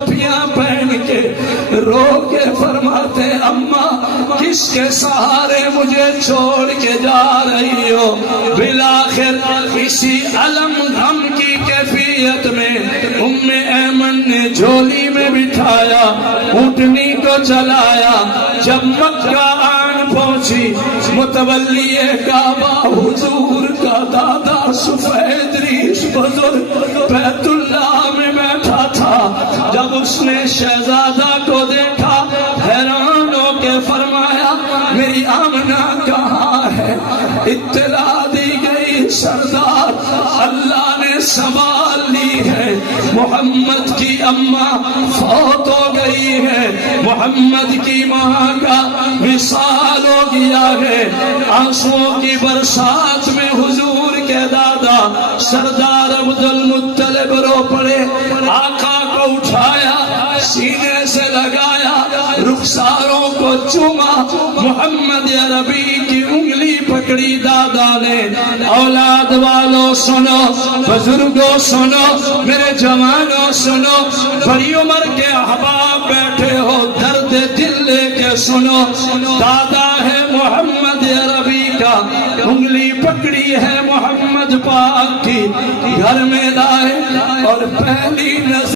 پہن کے رو کے فرماتے اماں کس کے سہارے مجھے چھوڑ کے جا رہی ہو؟ بالآخر اسی علم غم کی کیفیت میں ام ایمن نے جھولی میں بٹھایا، اونٹنی کو چلایا۔ جب مکہ آن پہنچی متولی کعبہ حضور کا دادا سفید ریش بزرگ بیت اللہ میں بیٹھا تھا۔ جب اس نے شہزادہ کو دیکھا حیران ہو کے فرمایا میری آمنہ کہاں ہے؟ اطلاع دی گئی سردار اللہ نے سنبھال لی ہے، محمد کی اماں فوت ہو گئی ہے، محمد کی ماں کا وصال ہو گیا ہے۔ آنسوؤں کی برسات میں حضور کے دادا سردار عبد المطلب رو پڑے، آقا کو اٹھایا، سینے سے لگایا، رخساروں کو چوما، محمد عربی کی انگلی پکڑی دادا نے۔ اولاد والوں سنو، بزرگوں سنو، میرے جوانوں سنو، بڑی عمر کے احباب بیٹھے ہو درد دل لے کے سنو۔ دادا ہے محمد عربی کا، انگلی پکڑی ہے محمد پاک کی، گھر میں لائے اور پہلی نظر